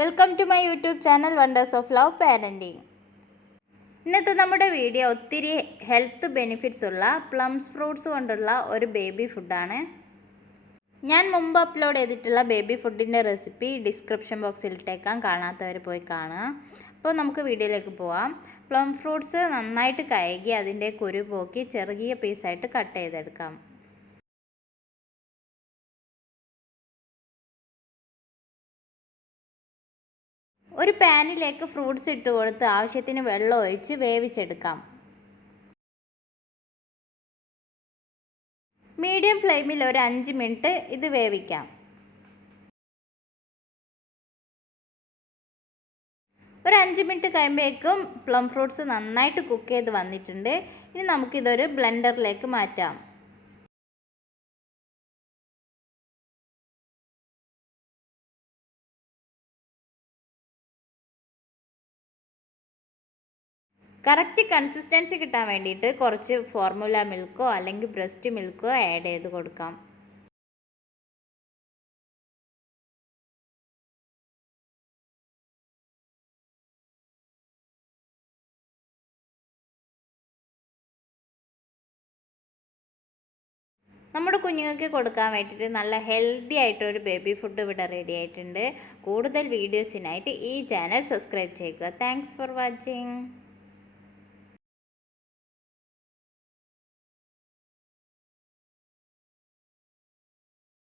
Welcome to my YouTube channel Wonders of Love Parenting. ഇന്നത്തെ നമ്മുടെ video ഒത്തിരി health benefits ഉള്ള പ്ലംസ് ഫ്രൂട്ട്സ് കൊണ്ടുള്ള ഒരു ബേബി ഫുഡാണ്. ഞാൻ മുമ്പ് അപ്ലോഡ് ചെയ്തിട്ടുള്ള ബേബി ഫുഡിൻ്റെ റെസിപ്പി ഡിസ്ക്രിപ്ഷൻ ബോക്സിൽ ഇട്ടേക്കാം, കാണാത്തവർ പോയി കാണുക. അപ്പോൾ നമുക്ക് വീഡിയോയിലേക്ക് പോവാം. പ്ലം ഫ്രൂട്ട്സ് നന്നായിട്ട് കഴുകി അതിൻ്റെ കുരു പോക്കി ചെറിയ പീസായിട്ട് കട്ട് ചെയ്തെടുക്കാം. ഒരു പാനിലേക്ക് ഫ്രൂട്ട്സ് ഇട്ട് കൊടുത്ത് ആവശ്യത്തിന് വെള്ളം ഒഴിച്ച് വേവിച്ചെടുക്കാം. മീഡിയം ഫ്ലെയിമിൽ ഒരു 5 മിനിറ്റ് ഇത് വേവിക്കാം. ഒരു 5 മിനിറ്റ് കഴിയുമ്പോഴേക്കും പ്ലം ഫ്രൂട്ട്സ് നന്നായിട്ട് കുക്ക് ചെയ്ത് വന്നിട്ടുണ്ട്. ഇനി നമുക്കിതൊരു ബ്ലെൻഡറിലേക്ക് മാറ്റാം. കറക്റ്റ് കൺസിസ്റ്റൻസി കിട്ടാൻ വേണ്ടിയിട്ട് കുറച്ച് ഫോർമുല മിൽക്കോ അല്ലെങ്കിൽ ബ്രസ്റ്റ് മിൽക്കോ ആഡ് ചെയ്ത് കൊടുക്കാം. നമ്മുടെ കുഞ്ഞുങ്ങൾക്ക് കൊടുക്കാൻ വേണ്ടിയിട്ട് നല്ല ഹെൽത്തി ആയിട്ടൊരു ബേബി ഫുഡ് ഇവിടെ റെഡി ആയിട്ടുണ്ട്. കൂടുതൽ വീഡിയോസിനായിട്ട് ഈ ചാനൽ സബ്സ്ക്രൈബ് ചെയ്യുക. Thanks for watching.